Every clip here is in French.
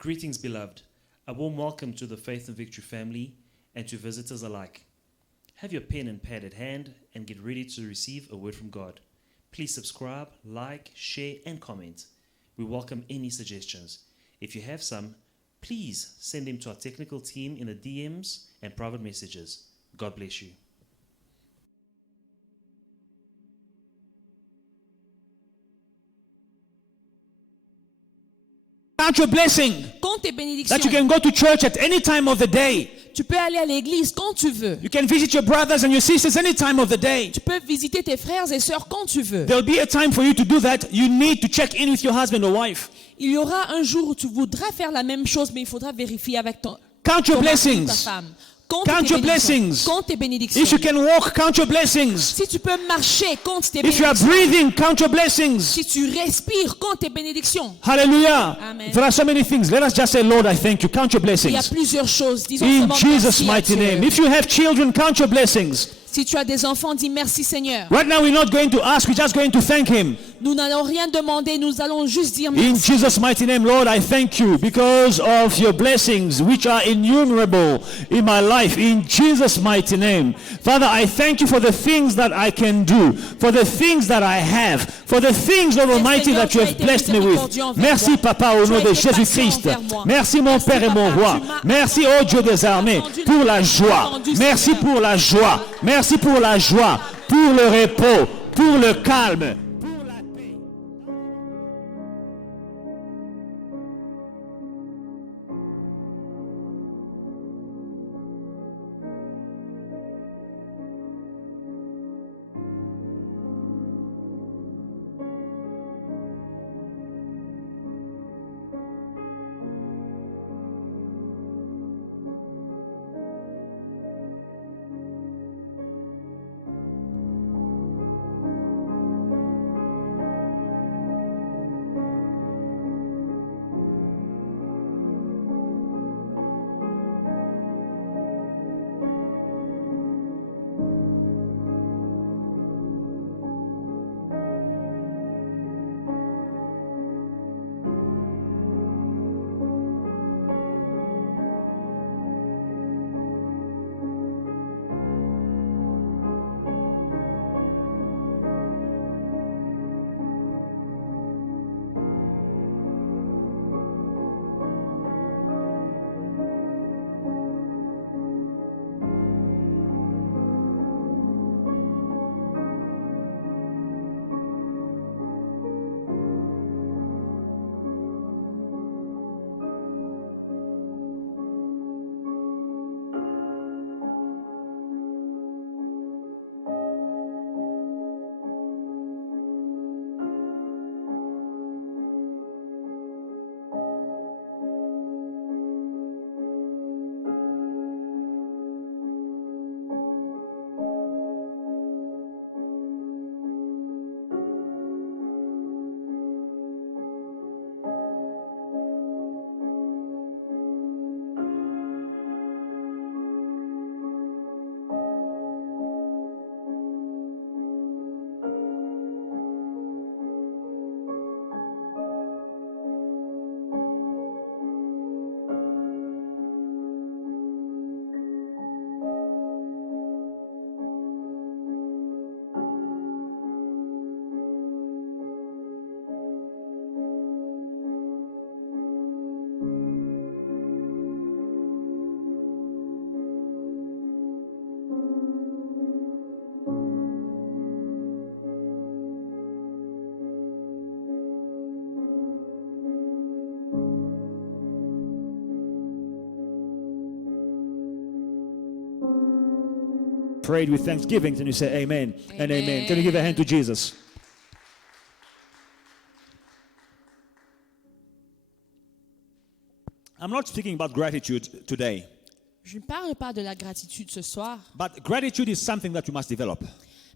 Greetings, beloved. A warm welcome to the Faith and Victory family and to visitors alike. Have your pen and pad at hand and get ready to receive a word from God. Please subscribe, like, share, and comment. We welcome any suggestions. If you have some, please send them to our technical team in the DMs and private messages. God bless you. Count your blessing. Compte tes bénédictions. That you can go to church at any time of the day. Tu peux aller à l'église quand tu veux. You can visit your brothers and your sisters any time of the day. Tu peux visiter tes frères et sœurs quand tu veux. There'll be a time for you to do that. You need to check in with your husband or wife. Il y aura un jour où tu voudras faire la même chose, mais il faudra vérifier avec ton Count your mari ou ta blessings. femme. Compte Count tes your bénédictions. blessings. Compte tes bénédictions. If you can walk, count your blessings. Si tu peux marcher, compte tes If you are bénédictions. breathing, count your blessings. Si tu respires, compte tes bénédictions. Hallelujah. Amen. There are so many things. Let us just say, Lord, I thank you. Count your Il y a blessings. plusieurs choses. Disons In seulement Jesus' merci à mighty Dieu. name. If you have children, count your blessings. Si tu as des enfants, dis merci Seigneur. Right now, we're not going to ask. We're just going to thank Him. Nous n'allons rien demander, nous allons juste dire In merci. Jesus' mighty name, Lord, I thank you because of your blessings, which are innumerable in my life. In Jesus' mighty name. Father, I thank you for the things that I can do, for the things that I have, for the things, Lord Almighty, that you have blessed me with. Merci, Papa, au nom de Jésus-Christ. Merci, mon Père et mon Roi. Merci, ô Dieu des armées, pour la joie. Merci pour la joie. Merci pour la joie, pour le repos, pour le calme. Prayed with thanksgiving, and you say amen and amen. Can you give a hand to Jesus? I'm not speaking about gratitude today, Je ne parle pas de la gratitude ce soir, but gratitude is something that you must develop.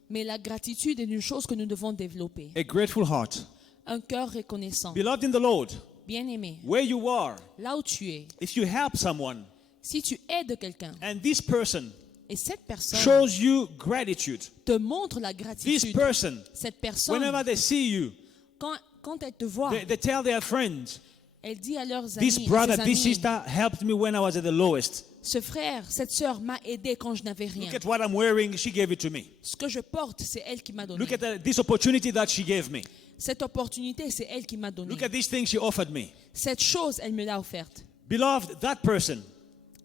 mais la gratitude est une chose que nous devons développer. A grateful heart. Un cœur reconnaissant. Beloved in the Lord, Bien-aimé, where you are, là où tu es, if you help someone si tu aides quelqu'un and this person et cette personne shows you gratitude, te montre la this gratitude, person, cette personne, whenever they see you, quand elle te voit, they tell their friends, Elle dit à leurs This amis, brother, ses this amis, sister helped me when I was at the lowest. ce frère, cette sœur m'a aidé quand je n'avais rien. Look at what I'm wearing. She gave it to me. Ce que je porte, c'est elle qui m'a donné. Look at this opportunity that she gave me. Cette opportunité, c'est elle qui m'a donné. Look at this thing she offered me. Cette chose, elle me l'a offerte. Beloved, that person,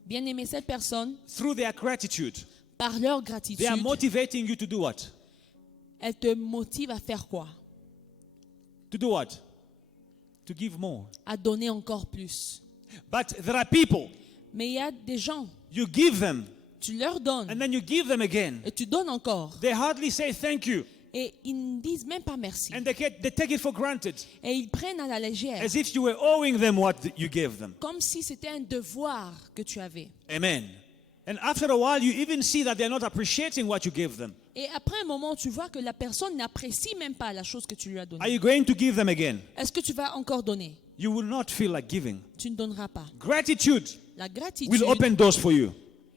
Bien aimé, cette personne, through their gratitude, par leur they gratitude, are motivating you to do what? elle te motive à faire quoi? To do what? To give more. À donner encore plus. But there are people, Mais il y a des gens, you give them, tu leur donnes and then you give them again. et tu donnes encore. They hardly say thank you, Et ils ne disent même pas merci. and they take it for granted, Et ils prennent à la légère. as if you were owing them what you gave them. Comme si c'était un devoir que tu avais. Amen. And after a while, you even see that they're not appreciating what you gave them. Et après un moment, tu vois que la personne n'apprécie même pas la chose que tu lui as Are donnée. you going to give them again? Est-ce que tu vas encore donner? You will not feel like giving. Tu ne donneras pas. Gratitude La gratitude will open doors for you.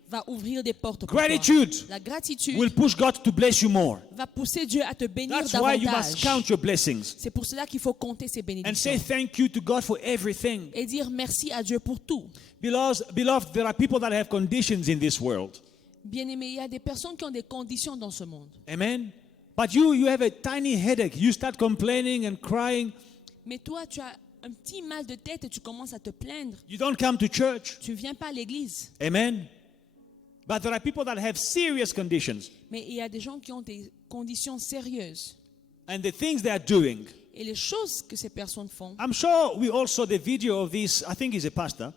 va ouvrir des portes pour Gratitude toi. La gratitude will push God to bless you more. va pousser Dieu à te bénir That's why you must davantage. count your blessings C'est pour cela qu'il faut compter ses and bénédictions. say thank you to God for everything. Et dire merci à Dieu pour tout. Beloved, there are people that have conditions in this world. Bien-aimé, il y a des personnes qui ont des conditions dans ce monde. Amen. But you have a tiny headache. You start complaining and crying. Mais toi, tu as un petit mal de tête et tu commences à te plaindre. You don't come to church. Tu ne viens pas à l'église. Amen. But there are people that have serious conditions. Mais il y a des gens qui ont des conditions sérieuses. And the things they are doing. Et les choses que ces personnes font, I'm sure we all saw the video of this. I think he's a pastor.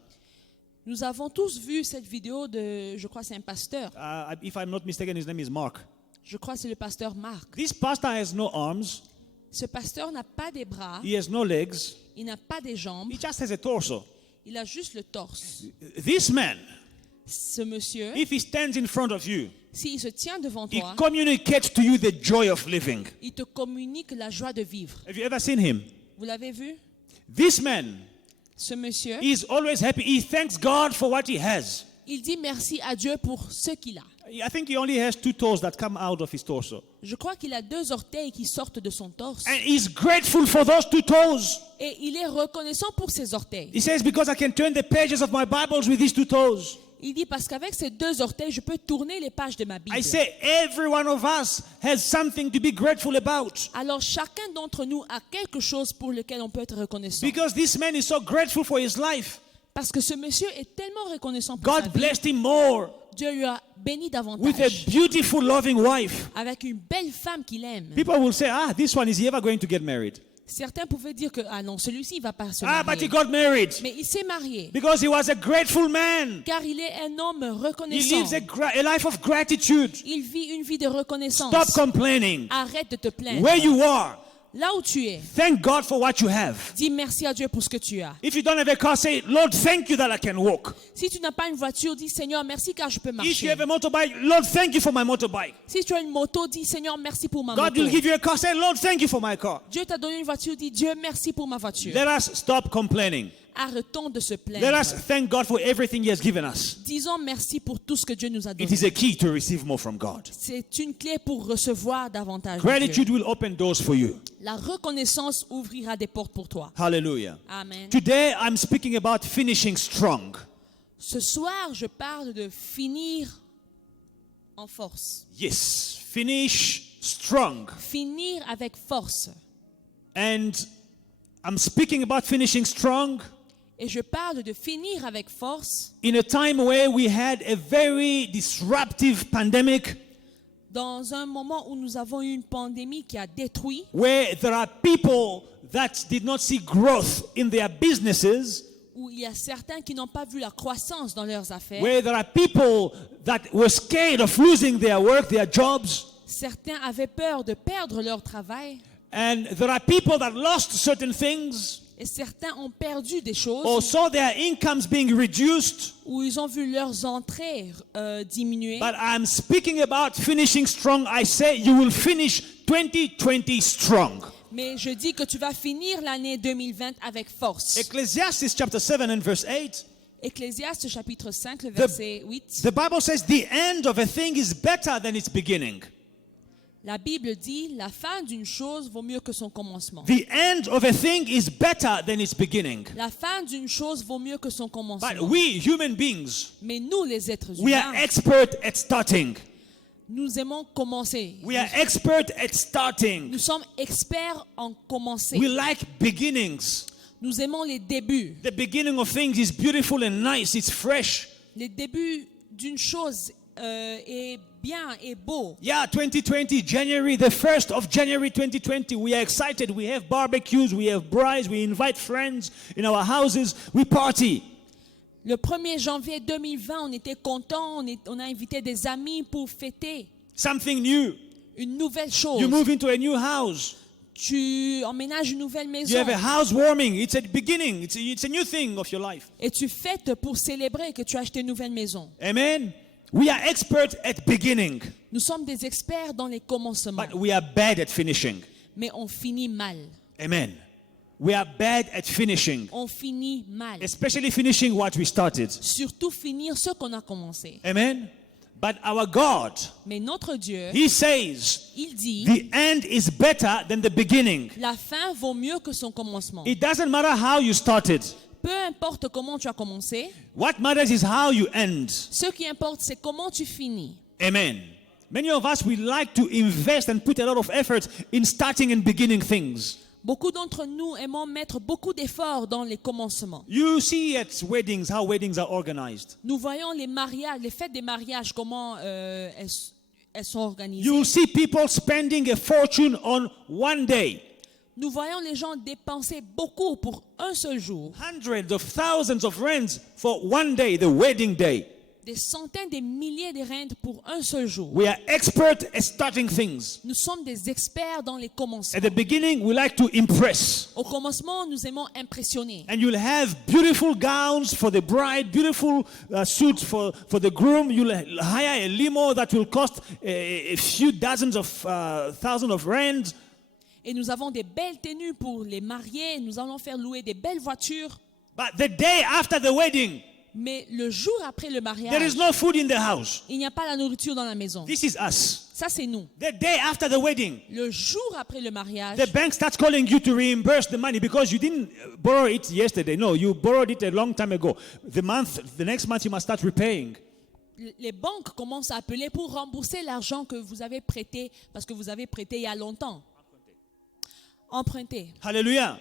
nous avons tous vu cette vidéo de, je crois c'est un pasteur. If I'm not mistaken, his name is Mark. Je crois que c'est le pasteur Marc. This pastor has no arms. Ce pasteur n'a pas des bras, He has no legs. il n'a pas des jambes, He just has a torso. il a juste le torse. This man, Ce monsieur, if he stands in front of you, s'il se tient devant he toi, communicates to you the joy of living. il te communique la joie de vivre. Have you ever seen him? Vous l'avez vu? This man Ce monsieur, is always happy. He thanks God for what he has. il dit merci à Dieu pour ce qu'il a. I think he only has 2 toes that come out of his torso. Je crois qu'il a 2 orteils qui sortent de son torse. And he's grateful for those 2 toes. Et il est reconnaissant pour ses orteils. He says, because I can turn the pages of my Bibles with these 2 toes. Il dit parce qu'avec ces 2 orteils, je peux tourner les pages de ma Bible. I say, every one of us has something to be grateful about. Alors chacun d'entre nous a quelque chose pour lequel on peut être reconnaissant. Because this man is so grateful for his life. Parce que ce monsieur est tellement reconnaissant pour sa God vie. blessed him more Dieu lui a béni with a davantage. beautiful, loving wife. Avec une belle femme qu'il aime. People will say, this one, is he ever going to get married? Certains pouvaient dire que, ah non, celui-ci, il va pas se But he marier. got married. Mais il s'est marié. Because he was a grateful man. Car il est un homme He reconnaissant. lives a life of gratitude. Il vit une vie de reconnaissance. Stop complaining. Arrête de te plaindre. Where you are, Là où tu es, thank God for what you have. dis merci à Dieu pour ce que tu as. If you don't have a car, say, Lord, thank you that I can walk. Si tu n'as pas une voiture, dis Seigneur, merci car je peux If you marcher. have a motorbike, Lord, thank you for my motorbike. Si tu as une moto, dis Seigneur, merci pour ma God moto. will give you a car, say, Lord, thank you for my car. Dieu t'a donné une voiture, dis Dieu, merci pour ma voiture. Let us stop complaining. Arrêtons de se Let plaindre. us thank God for everything He has given us. Disons merci pour tout ce que Dieu nous a It donné. is a key to receive more from God. C'est une clé pour recevoir davantage de Dieu. Gratitude will open doors for you. La reconnaissance ouvrira des portes pour toi. Hallelujah. Amen. Today I'm speaking about finishing strong. Ce soir, je parle de finir en force. Yes, finish strong. Finir avec force. And I'm speaking about finishing strong Et je parle de finir avec force in a time where we had a very disruptive pandemic, dans un moment où nous avons eu une pandémie qui a détruit, where there are people that did not see growth in their businesses, où il y a certains qui n'ont pas vu la croissance dans leurs affaires. where there are people that were scared of losing their work, their jobs, Certains avaient peur de perdre leur travail and there are people that lost certain things et certains ont perdu des or choses saw their incomes being reduced. où ils ont vu leurs entrées diminuer. But I'm speaking about finishing strong. I say you will finish 2020 strong. Mais je dis que tu vas finir l'année 2020 avec force. Ecclesiastes chapter 7 and verse 8. Ecclésiaste chapitre 5, le verset 8. The Bible says the end of a thing is better than its beginning. La Bible dit, la fin d'une chose vaut mieux que son commencement. The end of a thing is better than its beginning. La fin d'une chose vaut mieux que son commencement. But we, human beings, Mais nous, les êtres we are humains, expert at starting. nous aimons commencer. We are expert at starting. Nous sommes experts en commencer. We like beginnings. Nous aimons les débuts. The beginning of things is beautiful and nice. It's fresh. Les débuts d'une chose est bien et beau. Yeah, 2020, January, the 1st of January 2020, we are excited. We have barbecues, we have brides, we invite friends in our houses, we party. Le 1er janvier 2020, on était contents, on a invité des amis pour fêter Something new. une nouvelle chose. You move into a new house. Tu emménages une nouvelle You maison have a housewarming. It's a beginning. It's a new thing of your life. et tu fêtes pour célébrer que tu as acheté une nouvelle maison. Amen. We are experts at beginning, Nous sommes des experts dans les commencements, but we are bad at finishing. mais on finit mal. Amen. We are bad at finishing, On finit mal. especially finishing what we started. Surtout finir ce qu'on a commencé. Amen. But our God, Mais notre Dieu, He says, il dit, the end is better than the beginning. la fin vaut mieux que son commencement. It doesn't matter how you started. Peu importe comment tu as commencé, What matters is how you end. ce qui importe, c'est comment tu finis. Amen. Many of us, we like to invest and put a lot of effort in starting and beginning things. Beaucoup d'entre nous aimons mettre beaucoup d'efforts dans les commencements. You see at weddings how weddings are organized. Nous voyons les mariages, les fêtes des mariages, comment elles sont organisées. You see people spending a fortune on one day. Nous voyons les gens dépenser beaucoup pour un seul jour. Hundreds of thousands of rands for one day, the wedding day. Des centaines, des milliers de rentes pour un seul jour. We are experts at starting things. Nous sommes des experts dans les At commencements. the beginning, we like to impress. Au commencement, nous aimons impressionner. And you'll have beautiful gowns for the bride, beautiful suits for the groom. You'll hire a limo that will cost a few dozens of thousands of rands. Et nous avons des belles tenues pour les mariés. Nous allons faire louer des belles voitures. But the day after the wedding, Mais le jour après le there is mariage, no food in the house. il n'y a pas la nourriture dans la maison. This is us. Ça, c'est nous. The day after the wedding, Le jour après le mariage, the bank starts calling you to reimburse the money because you didn't borrow it yesterday. No, you borrowed it a long time ago. The next month you must start repaying. les banques commencent à appeler pour rembourser l'argent que vous avez prêté parce que vous avez prêté il y a longtemps. Emprunté. Hallelujah.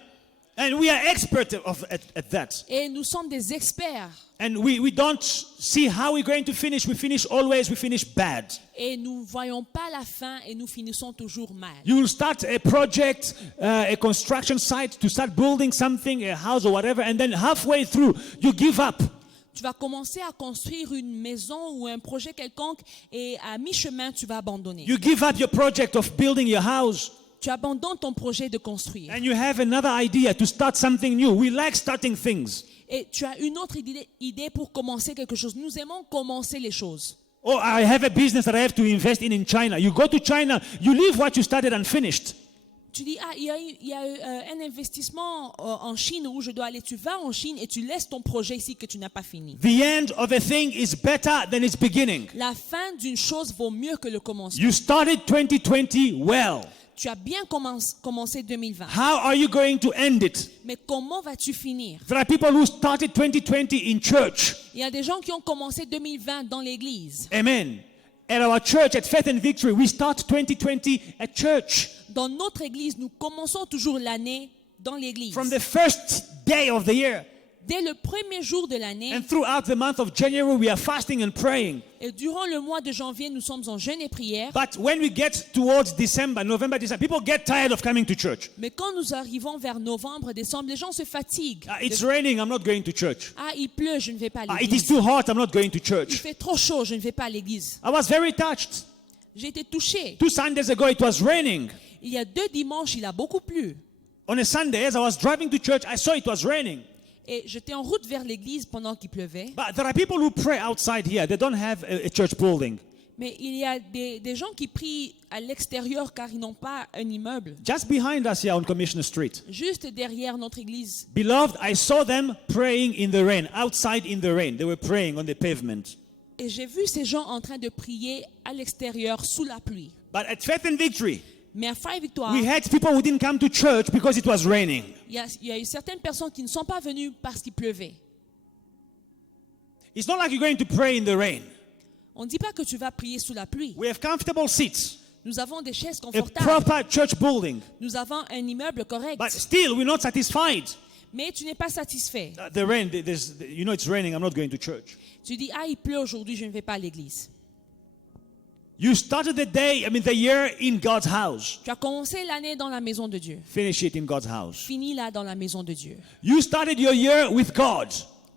And we are experts at that. Et nous sommes des experts. And we don't see how we're going to finish. We finish bad. Et nous ne voyons pas la fin et nous finissons toujours mal. You will start a project, a construction site to start building something, a house or whatever, and then halfway through, you give up. Tu vas commencer à construire une maison ou un projet quelconque et à mi-chemin, tu vas abandonner. You give up your project of building your house. Tu abandonnes ton projet de construire. And you have another idea to start something new. We like starting things. Et tu as une autre idée pour commencer quelque chose. Nous aimons commencer les choses. Oh, I have a business that I have to invest in China. You go to China, you leave what you started and finished. Tu dis, il y a un investissement en Chine où je dois aller. Tu vas en Chine et tu laisses ton projet ici que tu n'as pas fini. The end of a thing is better than its beginning. La fin d'une chose vaut mieux que le commencement. You started 2020 well. Tu as bien commencé 2020. How are you going to end it? Mais comment vas-tu finir? There are people who started 2020 in church. Il y a des gens qui ont commencé 2020 dans l'église. Amen. At our church, at Faith and Victory, we start 2020 at church. Dans notre église, nous commençons toujours l'année dans l'église. From the first day of the year. Dès le premier jour de l'année, And throughout the month of January, we are fasting and praying. et durant le mois de janvier, nous sommes en jeûne et prière. But when we get towards December, November, December, people get tired of coming to church. Mais quand nous arrivons vers novembre, décembre, les gens se fatiguent. It's raining, I'm not going to church. Ah, il pleut, je ne vais pas à It is l'église. too hot, I'm not going to Il church. fait trop chaud, je ne vais pas à l'église. I was very touched. J'ai été touchée. 2 Sundays ago, it was raining. Il y a 2 dimanches, il a beaucoup plu. On a Sunday, as I was driving to church, I saw it was raining. Et j'étais en route vers l'église pendant qu'il pleuvait. But there are people who pray outside here. They don't have a church building. Mais il y a des gens qui prient à l'extérieur car ils n'ont pas un immeuble. Just behind us here on Commissioner Street. Juste derrière notre église. Beloved, I saw them praying in the rain, outside in the rain. They were praying on the pavement. Et j'ai vu ces gens en train de prier à l'extérieur sous la pluie. But at Faith and Victory, Mais à Frère Victoire, we had people who didn't come to church because it was raining. il y a eu certaines personnes qui ne sont pas venues parce qu'il pleuvait. It's not like you're going to pray in the rain. On ne dit pas que tu vas prier sous la pluie. We have comfortable seats, Nous avons des chaises a confortables. proper church building. Nous avons un immeuble correct. But still, we're not satisfied. Mais tu n'es pas satisfait. The rain, it's raining, I'm not going to church. Tu dis, il pleut aujourd'hui, je ne vais pas à l'église. You started the year in God's house. Tu as commencé l'année dans la maison de Dieu. Finish it in God's house. Finis-la dans la maison de Dieu. You started your year with God.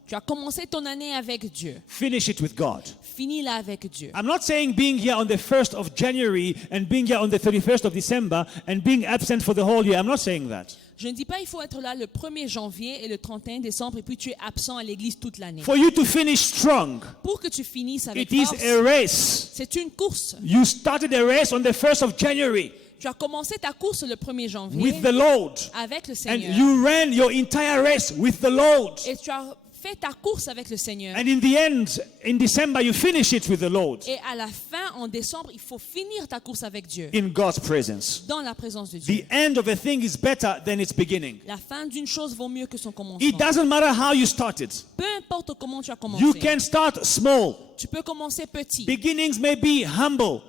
Tu as commencé ton année avec Dieu. Finish it with God. Finis-la avec Dieu. I'm not saying being here on the 1st of January and being here on the 31st of December and being absent for the whole year. I'm not saying that. Je ne dis pas il faut être là le 1er janvier et le 31 décembre et puis tu es absent à l'église toute l'année. For you to finish strong, Pour que tu finisses avec it is force, a race. c'est une course. You started a race on the 1st of January Tu as commencé ta course le 1er janvier with the Lord. avec le And Seigneur. you ran your entire race with the Lord. Et tu as fait ta course avec le Seigneur. And in the end, in December, you finish it with the Lord Et à la fin, en décembre, il faut finir ta course avec Dieu. in God's presence. Dans la présence de Dieu. The end of a thing is better than its beginning. La fin d'une chose vaut mieux que son commencement. It doesn't matter how you started. Peu importe comment tu as commencé. You can start small. Tu peux commencer petit. Beginnings may be humble,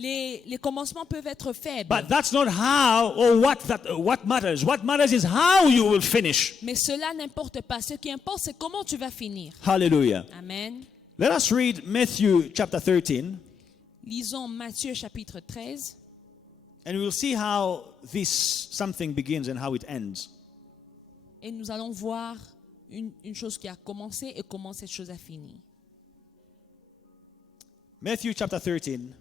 Les commencements peuvent être faibles. but that's not how or what matters. What matters is how you will finish. Mais cela n'importe pas. Ce qui importe, c'est comment tu vas finir. Hallelujah. Amen. Let us read Matthew chapter 13, Lisons Matthieu chapitre 13. and we'll see how this something begins and how it ends. Et nous allons voir une chose qui a commencé et comment cette chose a fini. Matthew chapter 13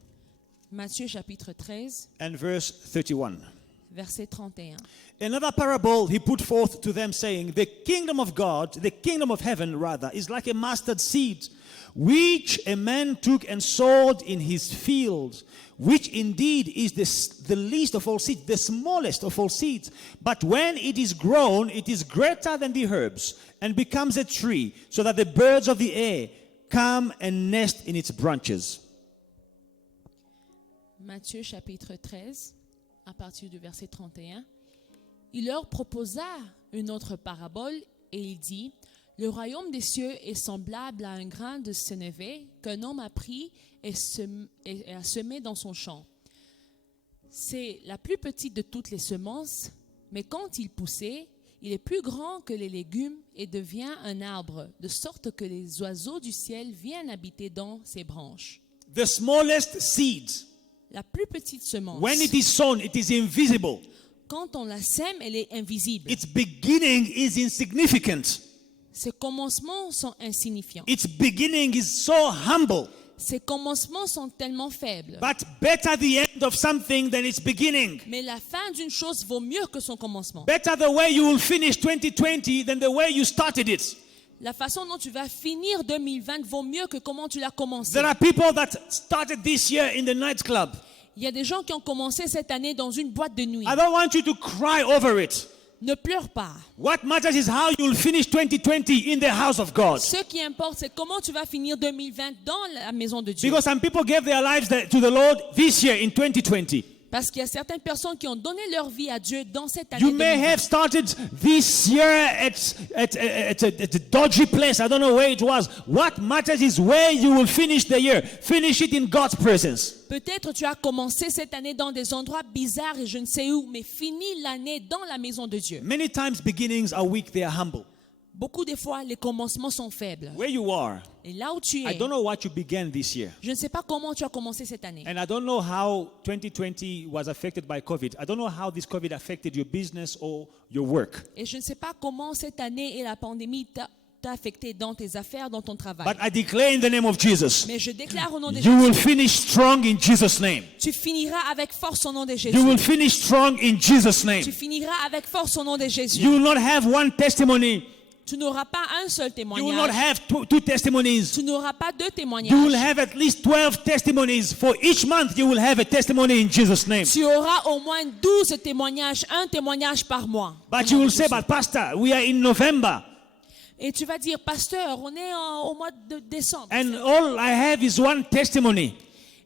Matthieu chapitre 13, and verse 31. verset 31. Another parable he put forth to them, saying, the kingdom of heaven rather, is like a mustard seed, which a man took and sowed in his field, which indeed is the least of all seeds, the smallest of all seeds. But when it is grown, it is greater than the herbs, and becomes a tree, so that the birds of the air come and nest in its branches. Matthieu chapitre 13, à partir du verset 31. Il leur proposa une autre parabole et il dit, le royaume des cieux est semblable à un grain de sénévé qu'un homme a pris et a semé dans son champ. C'est la plus petite de toutes les semences, mais quand il poussait, il est plus grand que les légumes et devient un arbre, de sorte que les oiseaux du ciel viennent habiter dans ses branches. The smallest seed, La plus petite semence, when it is sown, it is invisible. quand on la sème, elle est invisible. Its beginning is insignificant. Ses commencements sont insignifiants. Its beginning is so humble. Ses commencements sont tellement faibles. But better the end of something than its beginning. Mais la fin d'une chose vaut mieux que son commencement. Better the way you will finish 2020 than the way you started it. La façon dont tu vas finir 2020 vaut mieux que comment tu l'as commencé. There are people that started this year in the nightclub. Il y a des gens qui ont commencé cette année dans une boîte de nuit. I don't want you to cry over it. Ne pleure pas. What matters is how you will finish 2020 in the house of God. Ce qui importe, c'est comment tu vas finir 2020 dans la maison de Dieu. Because some people gave their lives to the Lord this year in 2020. Parce qu'il y a certaines personnes qui ont donné leur vie à Dieu dans cette année You may 2020. have started this year at a dodgy place. I don't know where it was. What matters is where you will finish the year. Finish it in God's presence. Peut-être tu as commencé cette année dans des endroits bizarres et je ne sais où, mais finis l'année dans la maison de Dieu. Many times beginnings are weak, they are humble. Beaucoup de fois, les commencements sont faibles. Where you are, Et là où tu I es, don't know what you began this year. je ne sais pas comment tu as commencé cette année. And I don't know how 2020 was affected by COVID. I don't know how this COVID affected your business or your work. Et je ne sais pas comment cette année et la pandémie t'a affecté dans tes affaires, dans ton travail. But I declare in the name of Jesus, Mais je déclare au nom de you will Jésus, finish strong in Jesus' name. tu finiras avec force au nom de Jésus. You will finish strong in Jesus' name. Tu finiras avec force au nom de Jésus. You will not have one testimony. Tu n'auras pas un seul You will not témoignage. have two testimonies. Tu n'auras pas deux You will témoignages. have at least 12 testimonies. For each month, you will have a testimony in Jesus' name. Tu auras au moins 12 témoignages, un témoignage par mois. But you will say, but Pastor, we are in November. Et tu vas dire, pasteur, on est au mois de décembre. and all I have is one testimony.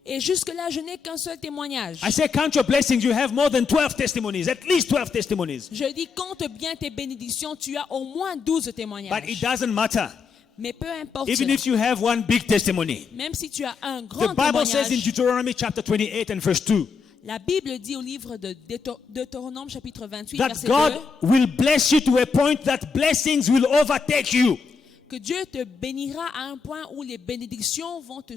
Et jusque-là, je n'ai qu'un seul témoignage. I say, count your blessings. You have more than 12 testimonies, at least 12 testimonies. Je dis, compte bien tes bénédictions, tu as au moins 12 But it témoignages. doesn't matter. Mais peu importe Even cela. if you have one big testimony. Même si tu as un The grand Bible says in témoignage, Deuteronomy chapter 28 and verse 2 la Bible dit au livre de Deutéronome chapitre 28, that verset God 2, will bless you to a point that blessings will overtake you. que Dieu te bénira à un point où les bénédictions vont te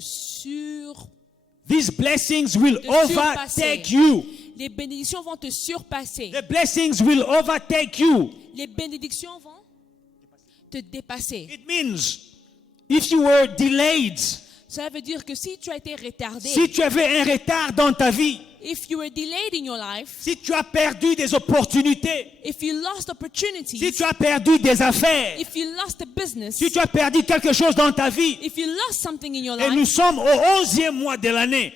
These blessings will Te overtake surpasser. you. les bénédictions vont te surpasser. The blessings will overtake you. Les bénédictions vont te dépasser. It means if you were delayed, Cela veut dire que si tu as été retardé, si tu avais un retard dans ta vie, if you were delayed in your life, si tu as perdu des opportunités, if you lost opportunities, si tu as perdu des affaires, if you lost a business, si tu as perdu quelque chose dans ta vie, if you lost something in your et nous life, sommes au 11e mois de l'année,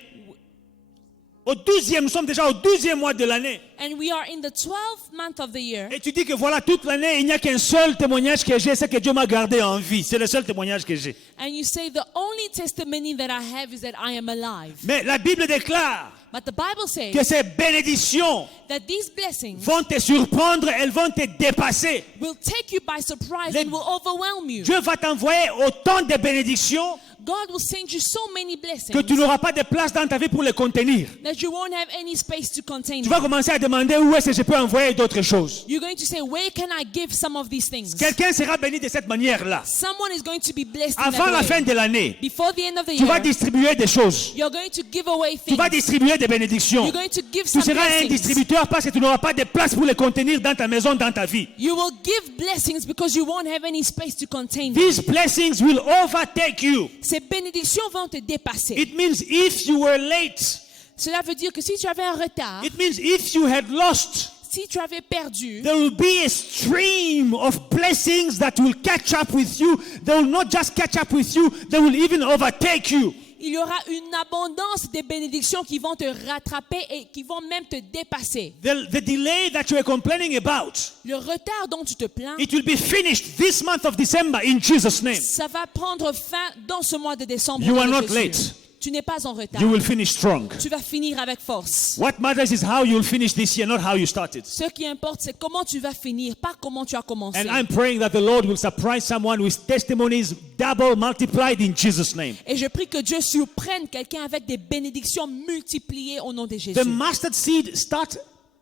nous sommes déjà au 12e mois de l'année, and we are in the 12th month of the year, et tu dis que voilà, toute l'année, il n'y a qu'un seul témoignage que j'ai, c'est que Dieu m'a gardé en vie. C'est le seul témoignage que j'ai. and you say the only testimony that I have is that I am alive. Mais la Bible déclare But the Bible says que ces bénédictions that these blessings vont te surprendre, elles vont te dépasser. will take you by surprise Les- and will overwhelm you. Dieu va t'envoyer autant de bénédictions God will send you so many que blessings tu n'auras pas de place dans ta vie pour les contenir. that you won't have any space to contain Tu vas them. commencer à demander où est-ce que je peux envoyer d'autres choses. You're going to say, where can I give some of these things? Quelqu'un sera béni de cette manière-là. Someone is going to be blessed in Avant that la way. fin de l'année, Before the end of the tu vas year, distribuer des choses. you're going to give away Tu things. vas distribuer des bénédictions. You're going to give Tu some seras un blessings. distributeur parce que tu n'auras pas de place pour les contenir dans ta maison, dans ta vie. You will give blessings because you won't have any space to contain them. These blessings will overtake you. Ces bénédictions vont te dépasser. It means if you were late, Cela veut dire que si tu avais un retard, it means if you had lost, si tu avais perdu, there will be a stream of blessings that will catch up with you. They will not just catch up with you, they will even overtake you. il y aura une abondance de bénédictions qui vont te rattraper et qui vont même te dépasser. The delay that you are complaining about, Le retard dont tu te plains, it will be finished this month of December in Jesus' name. ça va prendre fin dans ce mois de décembre. You au are nom de not Jésus. late. Tu n'es pas en retard. You will finish strong. Tu vas finir avec force. What matters is how you will finish this year, not how you started. Ce qui importe, c'est comment tu vas finir, pas comment tu as commencé. And I'm praying that the Lord will surprise someone with testimonies double multiplied in Jesus' name. Et je prie que Dieu surprenne quelqu'un avec des bénédictions multipliées au nom de Jésus. The mustard seed starts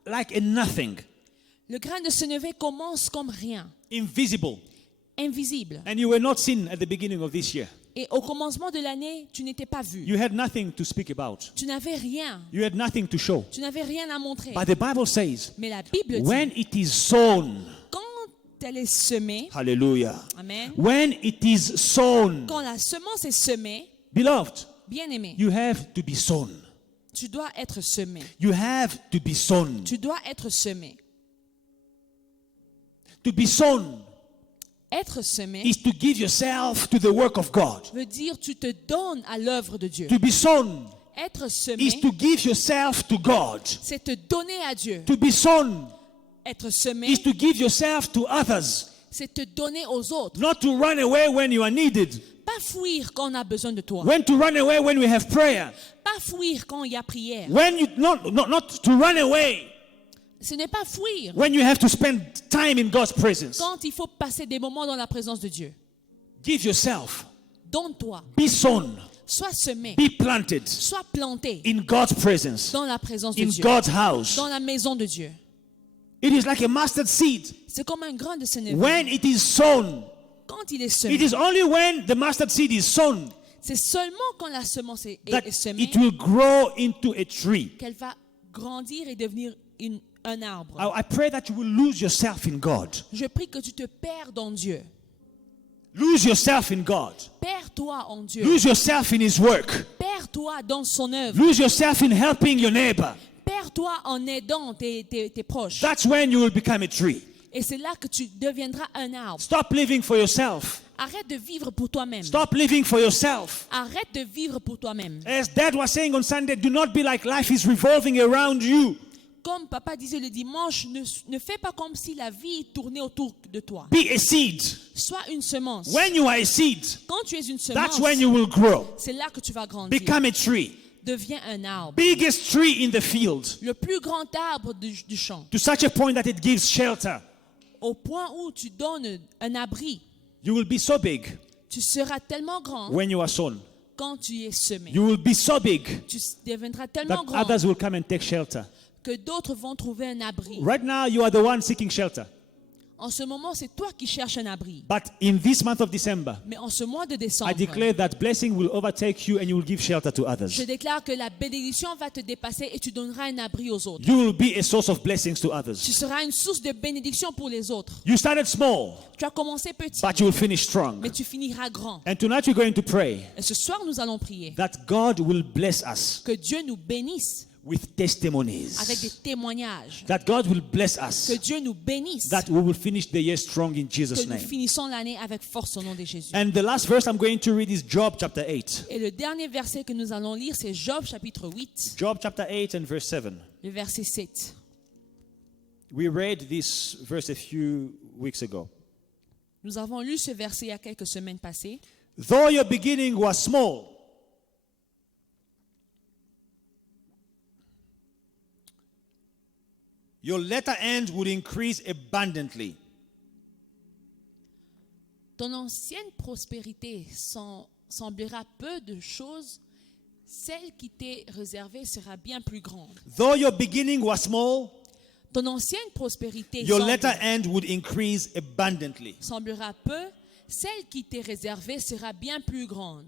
like a nothing, Le grain de sénévé commence comme rien, invisible. invisible. And you were not seen at the beginning of this year. Et au commencement de l'année, tu n'étais pas vu. You had nothing to speak about. Tu n'avais rien. You had nothing to show. Tu n'avais rien à montrer. But the Bible says, Mais la Bible dit, when it is sown, quand elle est semée, hallelujah, amen, when it is sown, quand la semence est semée, beloved, bien aimé, you have to be sown. tu dois être semé. You have to be sown. Tu dois être semé. To be sown Être semé is to give yourself to the work of God. veut dire tu te donnes à l'œuvre de Dieu. To be sown Être semé, is to give yourself to God. c'est te donner à Dieu. To be sown Être semé, is to give yourself to others, c'est te donner aux autres. not to run away when you are needed. Pas fuir quand on a besoin de toi. When to run away when we have prayer. Pas fuir quand il y a prière. When you not to run away Ce n'est pas fuir when you have to spend time in God's presence. quand il faut passer des moments dans la présence de Dieu. Give yourself. Donne-toi. Be sown. Sois semé. Be planted Sois planté in God's presence. dans la présence de In Dieu. God's house. Dans la maison de Dieu. It is like a mustard seed. C'est comme un grain de sénévé. When it is sown, Quand il est it semé, is only when the mustard seed is sown c'est seulement quand la semence est that semée it will grow into a tree. qu'elle va grandir et devenir un arbre. I pray that you will lose yourself in God. Je prie que tu te perds dans Dieu. Lose yourself in God. Perds-toi en Dieu. Lose yourself in His work. Perds-toi dans son œuvre. Lose yourself in helping your neighbor. Perds-toi en aidant tes proches. That's when you will become a tree. Et c'est là que tu deviendras un arbre. Stop living for yourself. Arrête de vivre pour toi-même. Stop living for yourself. Arrête de vivre pour toi-même. As Dad was saying on Sunday, do not be like life is revolving around you. comme papa disait le dimanche, ne fais pas comme si la vie tournait autour de toi. Be a seed. Sois une semence. When you are a seed, Quand tu es une that's semence, when you will grow. c'est là que tu vas grandir. Become a tree. Deviens un arbre. Biggest tree in the field. Le plus grand arbre du champ. To such a point that it gives shelter. Au point où tu donnes un abri. You will be so big Tu seras tellement grand when you are sown. quand tu es semé. You will be so big Tu deviendras that tellement grand others will come and take shelter. que d'autres vont trouver un abri. Right now, you are the one seeking shelter. En ce moment, c'est toi qui cherches un abri. But in this month of December, Mais en ce mois de I décembre, declare that blessing will overtake you and you will give shelter to je others. déclare que la bénédiction va te dépasser et tu donneras un abri aux autres. You will be a source of blessings to Tu others. seras une source de bénédiction pour les autres. You started small, Tu as commencé petit, but you will finish strong. mais tu finiras grand. And tonight we're going to pray Et ce soir, nous allons prier that God will bless us que Dieu nous bénisse with avec des testimonies. témoignages. That God will bless us. Que Dieu nous bénisse. That we will finish the year strong in Que Jesus' nous name. finissons l'année avec force au nom de Jésus. And the last verse I'm going to read is Job chapter 8. Et le dernier verset que nous allons lire, c'est Job chapitre 8, Job chapter 8 and verse 7. le verset 7. We read this verse a few weeks ago. Nous avons lu ce verset il y a quelques semaines passées. Though your beginning was small, your latter end would increase abundantly. Ton ancienne prospérité semblera peu de choses. Celle qui t'est réservée sera bien plus grande. Though your beginning was small, Ton ancienne prospérité your latter end would increase abundantly. semblera peu. Celle qui t'est réservée sera bien plus grande.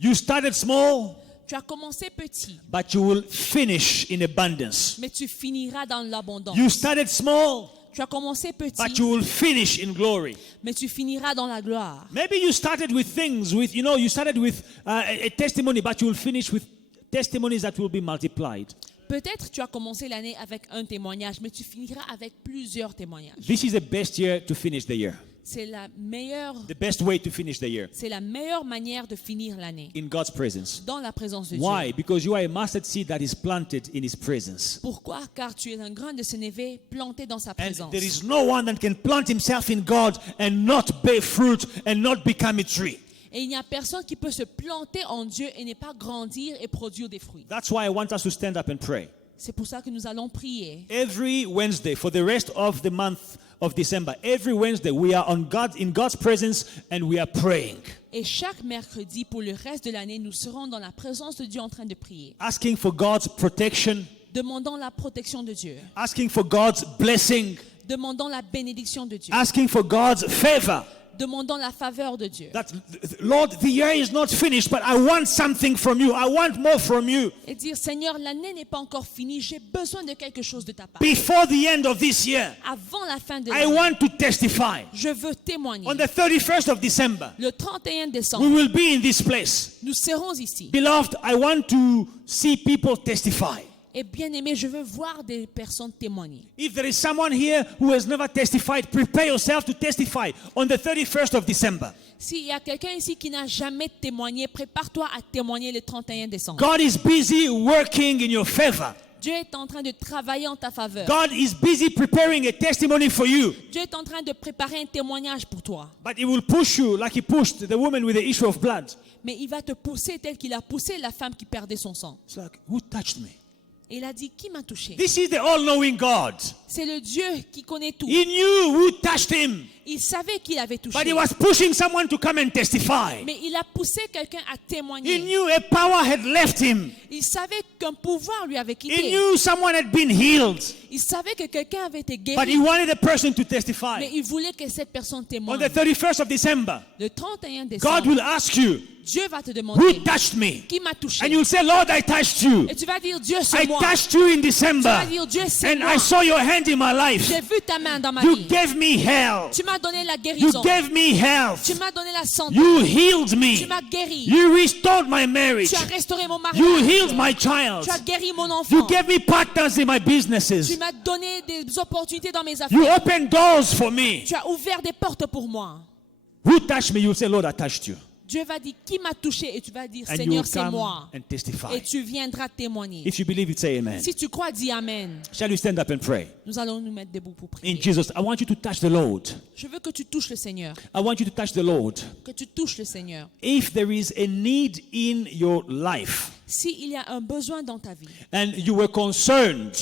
You started small, Tu as commencé petit, but you will finish in abundance. mais tu finiras dans l'abondance. You started small, Tu as commencé but petit, you will finish in glory. mais tu finiras dans la gloire. Maybe you started with things with, you started with a testimony, but you will finish with testimonies that will be multiplied. Peut-être tu as commencé l'année avec un témoignage, mais tu finiras avec plusieurs témoignages. This is the best year to finish the year. C'est The best way to finish the year la meilleure manière de finir l'année, in God's presence. dans la présence de Why? Dieu. Because you are a mustard seed that is planted in His presence. Pourquoi? Car tu es un grain de sénévé planté dans sa And présence. there is no one that can plant himself in God and not bear fruit and not become a tree. Et il n'y a personne qui peut se planter en Dieu et ne pas grandir et produire des fruits. That's why I want us to stand up and pray. C'est pour ça que nous allons prier. Every Wednesday for the rest of the month of December, every Wednesday we are in God's presence and we are praying. Et chaque mercredi, pour le reste de l'année, nous serons dans la présence de Dieu en train de prier. Asking for God's protection, Demandons la protection de Dieu. asking for God's blessing, Demandons la bénédiction de Dieu. asking for God's favor. Demandons la faveur de Dieu. That, Lord, the year is not finished, but I want something from you. I want more from you. Et dire, Seigneur, l'année n'est pas encore finie. J'ai besoin de quelque chose de ta part. Before the end of this year, Avant la fin de I l'année, want to testify. je veux témoigner. On the 31st of December, Le 31 we décembre, will be in this place. nous serons ici. Beloved, I want to see people testify. Et bien aimé, je veux voir des personnes témoigner. If there is someone here who has never testified, prepare yourself to testify on the 31st of December. S'il y a quelqu'un ici qui n'a jamais témoigné, prépare-toi à témoigner le 31 décembre. God is busy working in your favor. Dieu est en train de travailler en ta faveur. God is busy preparing a testimony for you. Dieu est en train de préparer un témoignage pour toi. But He will push you like He pushed the woman with the issue of blood. Mais il va te pousser tel qu'il a poussé la femme qui perdait son sang. It's like, who touched me? Et il a dit, qui m'a touché? This is the all-knowing God. C'est le Dieu qui connaît tout. He knew who touched Him. Il savait qu'il avait touché. But He was pushing someone to come and testify. Mais il a poussé quelqu'un à He témoigner. knew a power had left Him. Il savait qu'un pouvoir lui avait He quitté. knew someone had been healed. Il savait que quelqu'un avait été But He guéri. wanted a person to Mais testify. il voulait que cette personne On témoigne. the 31st of December, Le 31 God décembre, will ask you, Dieu va te who demander, touched me? qui m'a touché? And you'll say, Lord, I touched you. Et tu vas dire, Dieu, c'est I moi. touched you in Tu vas December. dire, Dieu, c'est And moi. I saw your hand in my life. J'ai vu ta main dans ma You vie. gave me health. Tu m'as donné la You guérison. gave me health. Tu m'as donné la santé. You healed Tu me. m'as guéri. You restored my marriage. Tu as restauré mon You healed mariage. my child. Tu as guéri mon You enfant. gave me partners in my Tu businesses. m'as donné des opportunités dans mes You affaires. opened doors for me. Tu as ouvert des portes pour moi. Who touched me? You'll say, Lord, I touched you. Dieu va dire qui m'a touché et tu vas dire And you Seigneur will c'est come moi and testify. et tu viendras témoigner. If you believe it, say amen. Si tu crois, dis Amen. Shall we stand up and pray? Nous allons nous mettre debout pour In prier. Jesus, I want you to touch the Lord. Je veux que tu touches le Seigneur, I want you to touch the Lord. que tu touches le Seigneur. If there is a need in your life S'il y a un besoin dans ta vie and you were concerned,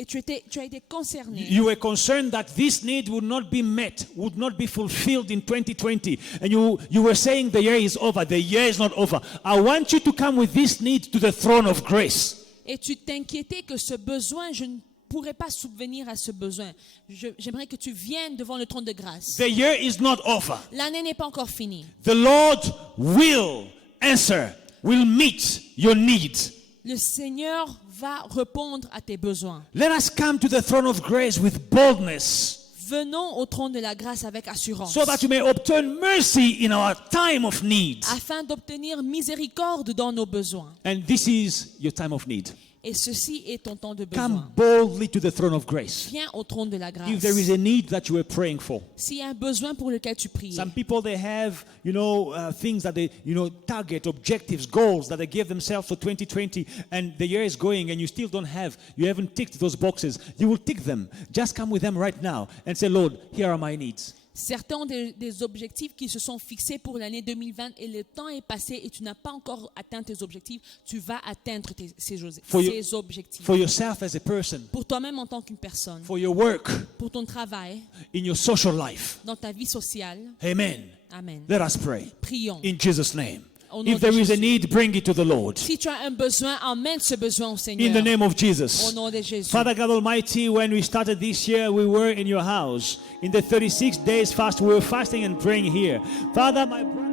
et tu as été concerné, you were concerned that this need would not be met, would not be fulfilled in 2020, and you were saying the year is over, the year is not over. I want you to come with this need to the throne of grace. et tu t'inquiétais que ce besoin, je ne pourrais pas subvenir à ce besoin. J'aimerais que tu viennes devant le trône de grâce. The year is not over. L'année n'est pas encore finie. The Lord will answer, will meet your needs. Le Seigneur va répondre à tes besoins. Let us come to the throne of grace with boldness, Venons au trône de la grâce avec assurance, so that you may obtain mercy in our time of need. afin d'obtenir miséricorde dans nos besoins. And this is your time of need. Et ceci est ton temps de Come besoin. boldly to the throne of grace. Viens au trône de la grâce. If there is a need that you are praying for. S'il y a un besoin pour lequel tu pries, Some people, they have, things that they, target, objectives, goals that they give themselves for 2020, and the year is going and you still don't have, you haven't ticked those boxes. You will tick them. Just come with them right now and say, Lord, here are my needs. certains ont des objectifs qui se sont fixés pour l'année 2020 et le temps est passé et tu n'as pas encore atteint tes objectifs. Tu vas atteindre ces objectifs. For yourself as a person, Pour toi-même en tant qu'une personne, for your work, pour ton travail, in your social life. dans ta vie sociale. Amen. Amen. Let us pray. Prions. In Jesus' name. Au nom If de there is a Jésus. need, bring it to the Lord. Si tu as un besoin, emmène ce besoin au In Seigneur. the name of Au Jesus. nom de Jésus. Father God Almighty, when we started this year, we were in your house. In the 36 days fast, we were fasting and praying here. Father, my brother.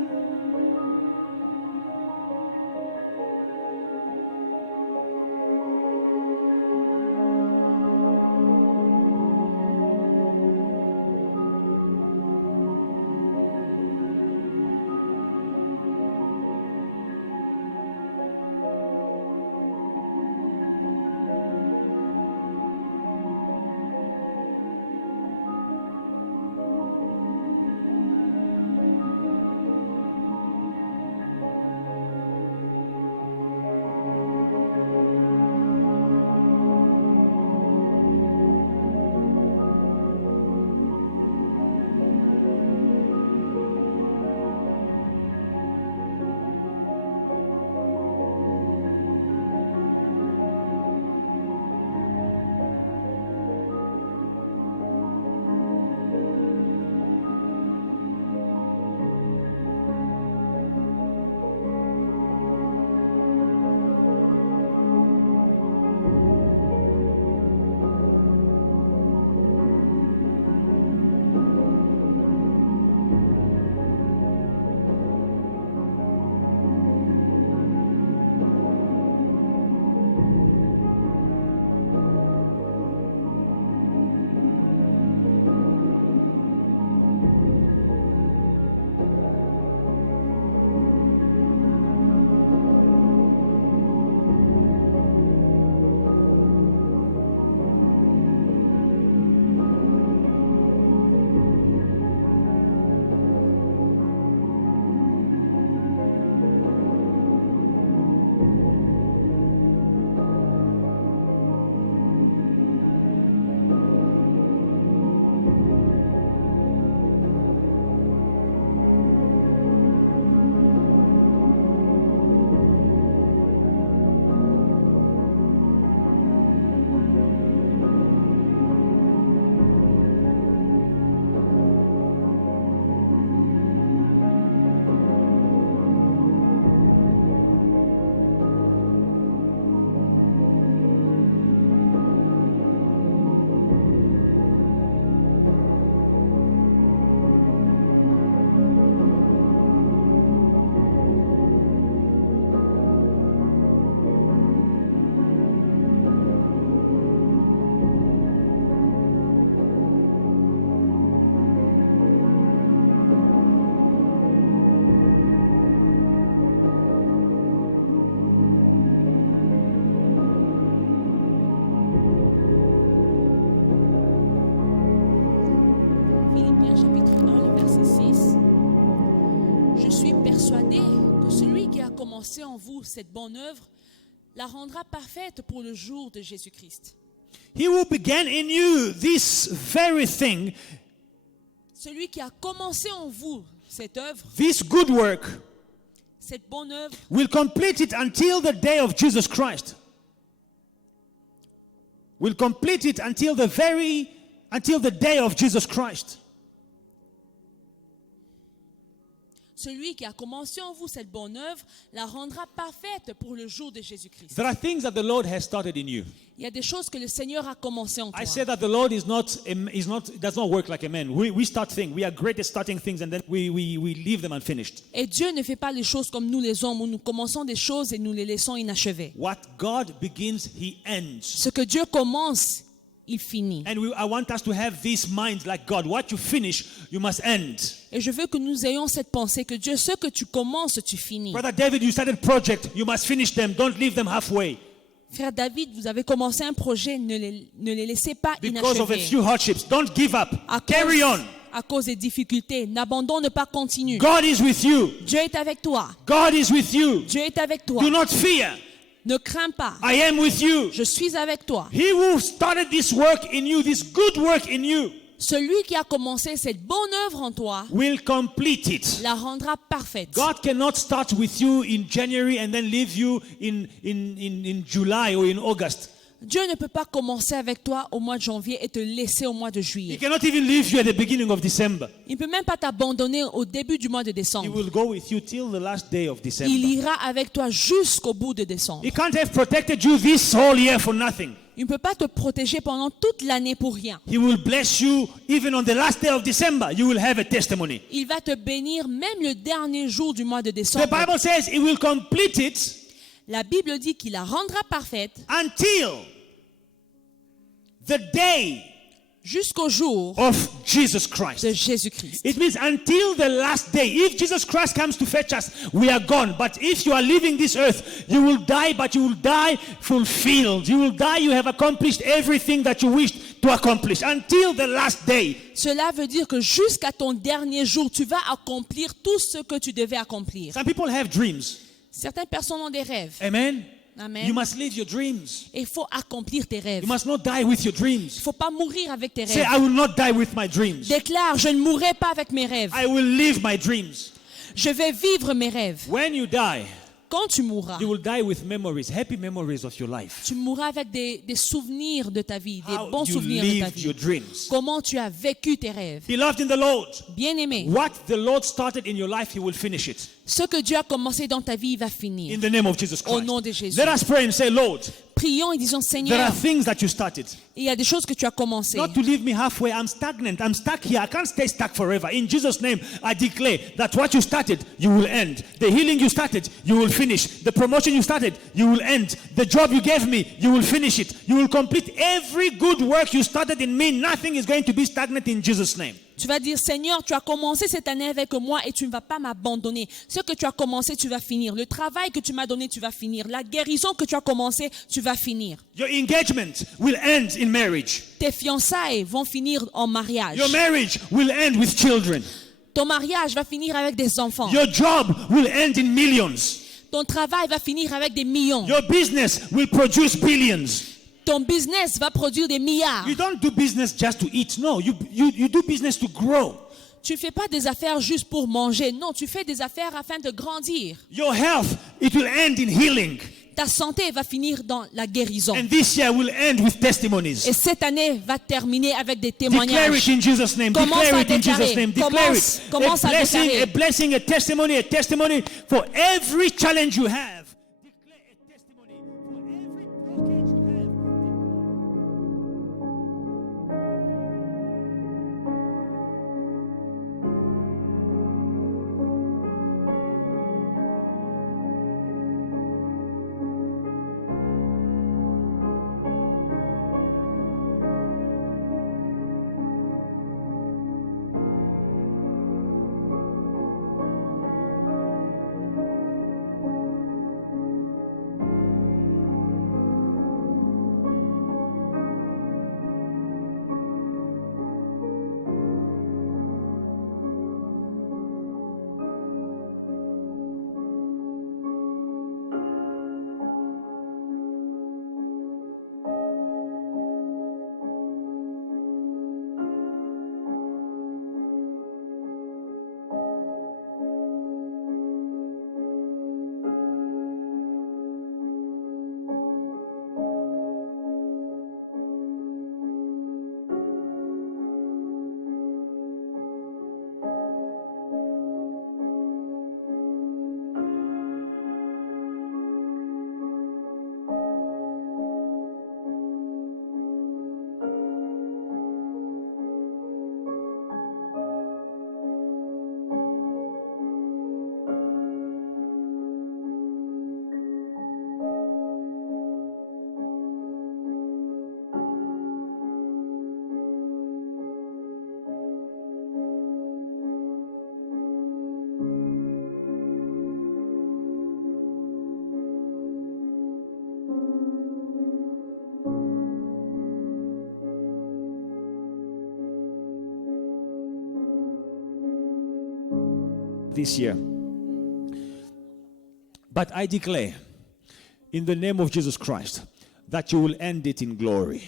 commencé en vous cette bonne œuvre la rendra parfaite pour le jour de Jésus-Christ. He who began in you this very thing, Celui qui a commencé en vous cette œuvre, this good work, cette bonne œuvre, will complete it until the day of Jesus Christ. Will complete it until the day of Jesus Christ. celui qui a commencé en vous cette bonne œuvre la rendra parfaite pour le jour de Jésus-Christ. There are things that the Lord has started in you. Il y a des choses que le Seigneur a commencé en toi. I say that the Lord does not work like a man. We start things. We are great at starting things and then we leave them unfinished. Et Dieu ne fait pas les choses comme nous les hommes, où nous commençons des choses et nous les laissons inachevées. What God begins, He ends. Ce que Dieu commence, il finit. And I want us to have this mind like God. What you finish, you must end. Et je veux que nous ayons cette pensée que Dieu, ce que tu commences, tu finis. Brother David, you started project. You must finish them. Don't leave them halfway. Frère David, vous avez commencé un projet, ne les laissez pas Because of a inachevés. few hardships. Don't give up. Carry on. À cause des difficultés, n'abandonne pas, continue. God is with you. Dieu est avec toi. God is with you. Dieu est avec toi. Do not fear. Ne crains pas. I am with you. Je suis avec toi. He who started this work in you, this good work in you, Celui qui a commencé cette bonne œuvre en toi will complete it. la rendra parfaite. God cannot start with you in January and then leave you in July or in August. Dieu ne peut pas commencer avec toi au mois de janvier et te laisser au mois de He juillet. cannot even leave you at the beginning of December. Il ne peut même pas t'abandonner au début du mois de He décembre. will go with you till the last day of Il December. ira avec toi jusqu'au bout de décembre. He can't have protected you this whole year for nothing. Il ne peut pas te protéger pendant toute l'année pour rien. He will bless you even on the last day of December. You will have a testimony. Il va te bénir même le dernier jour du mois de The décembre. Bible says he will complete it La Bible dit qu'il la rendra parfaite until the day jusqu'au jour of Jesus de Christ. Jésus-Christ. It means until the last day. If Jesus Christ comes to fetch us, we are gone. But if you are leaving this earth, you will die, but you will die fulfilled. You will die, you have accomplished everything that you wished to accomplish until the last day. Cela veut dire que jusqu'à ton dernier jour, tu vas accomplir tout ce que tu devais accomplir. Some people have dreams. Certaines personnes ont des rêves. Amen. Amen. You must live your dreams. Et il faut accomplir tes rêves. You must not die with your Il ne dreams. faut pas mourir avec tes Say, rêves. I will not die with my dreams. Déclare, je ne mourrai pas avec mes rêves. I will live my dreams. Je vais vivre mes rêves. When you die, Quand tu mourras, you will die with memories, happy memories of your life. tu mourras avec des souvenirs de ta vie, des How bons you souvenirs de ta lived vie. your dreams. Comment tu as vécu tes rêves. Beloved in the Lord, Bien-aimé, what the Lord started in your life, He will finish it. ce que Dieu a commencé dans ta vie, il va In finir. the name of Jesus Au Christ. nom de Jésus. Let us pray and say, Lord, Prions et disons, there Seigneur, are things that you started. il y a des choses que tu as commencées. Not to leave me halfway. I'm stagnant. I'm stuck here. I can't stay stuck forever. In Jesus' name, I declare that what you started, you will end. The healing you started, you will finish. The promotion you started, you will end. The job you gave me, you will finish it. You will complete every good work you started in me. Nothing is going to be stagnant in Jesus' name. Tu vas dire, Seigneur, tu as commencé cette année avec moi et tu ne vas pas m'abandonner. Ce que tu as commencé, tu vas finir. Le travail que tu m'as donné, tu vas finir. La guérison que tu as commencé, tu vas finir. Your engagement will end in marriage. Tes fiançailles vont finir en mariage. Your marriage will end with children. Ton mariage va finir avec des enfants. Your job will end in millions. Ton travail va finir avec des millions. Your business will produce billions. Ton business va produire des milliards. You don't do business just to eat. No, you do business to grow. Tu ne fais pas des affaires juste pour manger. Non, tu fais des affaires afin de grandir. Your health, it will end in healing. Ta santé va finir dans la guérison. And this year will end with testimonies. Et cette année va terminer avec des Declare témoignages. it in Jesus' name. Commence Declare à it in Jesus' déclarer. name. Declare Commence it. à déclarer. A blessing, a testimony for every challenge you have. this year. But I declare, in the name of Jesus Christ, that you will end it in glory.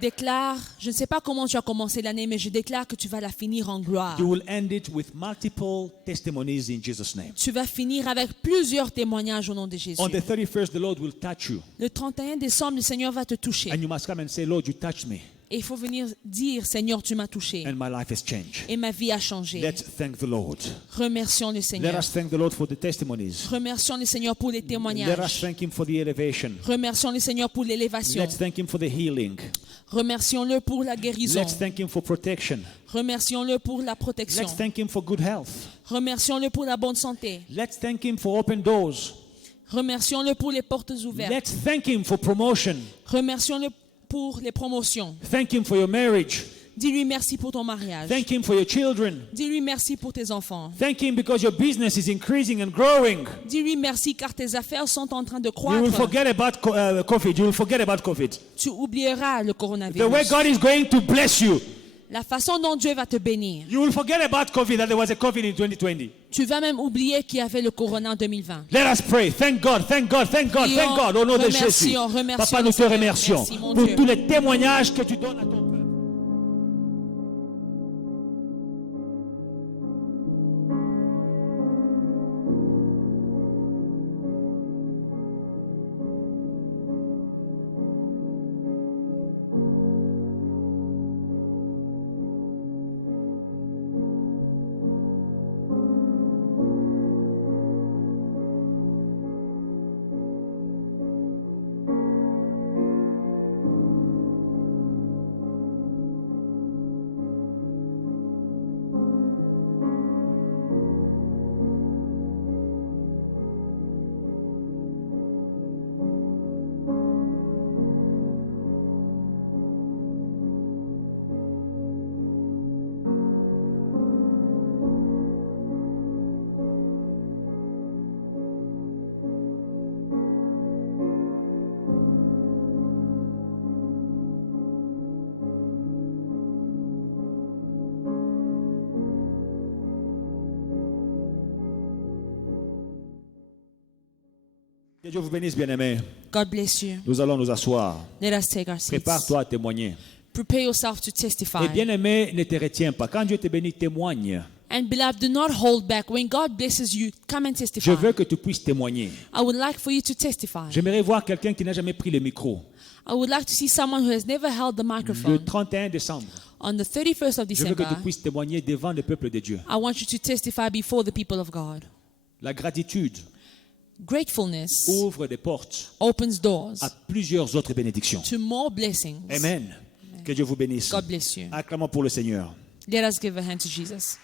Déclare, je ne sais pas comment tu as commencé l'année, mais je déclare que tu vas la finir en gloire. You will end it with multiple testimonies in Jesus' name. Tu vas finir avec plusieurs témoignages au nom de Jésus. On the 31st, the Lord will touch you. Le 31 décembre, le Seigneur va te toucher. And you must come and say, Lord, you touched me. Et il faut venir dire, Seigneur, tu m'as touché. And my life has changed. Et ma vie a changé. Let's thank the Lord. Remercions le Let Seigneur. us thank the Lord for the testimonies. Remercions le Seigneur pour les Let us témoignages. thank Him for the elevation. Remercions le Seigneur pour l'élévation. Let's thank Him for the healing. Remercions-le pour la guérison. Let's thank Him for protection. Remercions-le pour la protection. Let's thank Him for good health. Remercions-le pour la bonne santé. Let's thank Him for open doors. Remercions-le pour les portes ouvertes. Let's thank Him for promotion. Remercions-le pour les promotions. Thank Him for your marriage. Dis-lui merci pour ton mariage. Thank Him for your children. Dis-lui merci pour tes enfants. Thank Him because your business is increasing and growing. Dis-lui merci car tes affaires sont en train de You will croître. forget about COVID. You will forget about COVID. Tu oublieras le The way coronavirus. God is going to bless you. La façon dont Dieu va te bénir. You will forget about COVID, that there was a COVID in 2020. Tu vas même oublier qu'il y avait le corona en 2020. Let us pray. Thank God, thank God, thank God, thank God. Au nom de Jésus. Remercions Papa, nous te le Seigneur. remercions Merci, mon pour Dieu. tous les témoignages que tu donnes à ton peuple. Que Dieu vous bénisse, bien-aimés. God bless you. Nous allons nous asseoir. Let us take our seats. Prépare-toi à témoigner. Prepare yourself to testify. Et bien-aimé, ne te retiens pas. Quand Dieu te bénit, témoigne. And beloved, do not hold back. When God blesses you, come and testify. Je veux que tu puisses témoigner. I would like for you to testify. J'aimerais voir quelqu'un qui n'a jamais pris le micro. I would like to see someone who has never held the Le microphone. 31 décembre, On the 31st of je veux que December, tu puisses témoigner devant le peuple de Dieu. I want you to testify before the people of God. La gratitude Gratefulness ouvre des portes opens doors à plusieurs autres bénédictions. to more blessings. Amen. Que Dieu vous bénisse. God bless you. Acclamons pour le Seigneur. Let us give a hand to Jesus.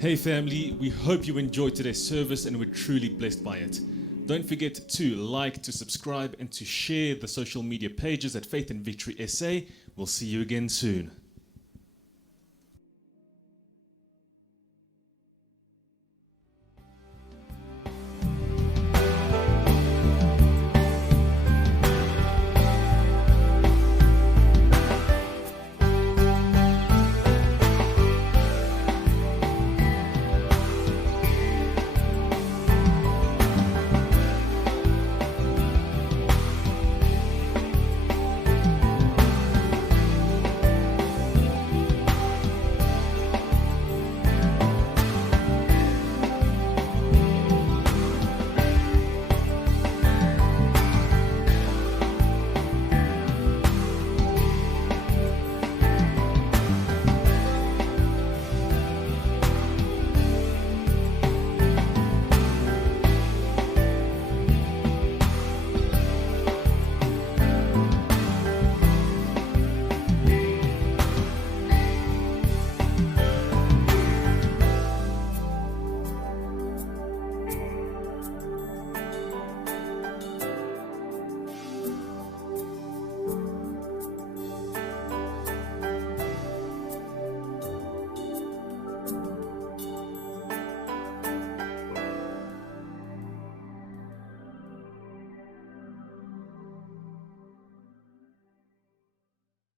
Hey family, we hope you enjoyed today's service and were truly blessed by it. Don't forget to like, to subscribe and to share the social media pages at Faith and Victory SA. We'll see you again soon.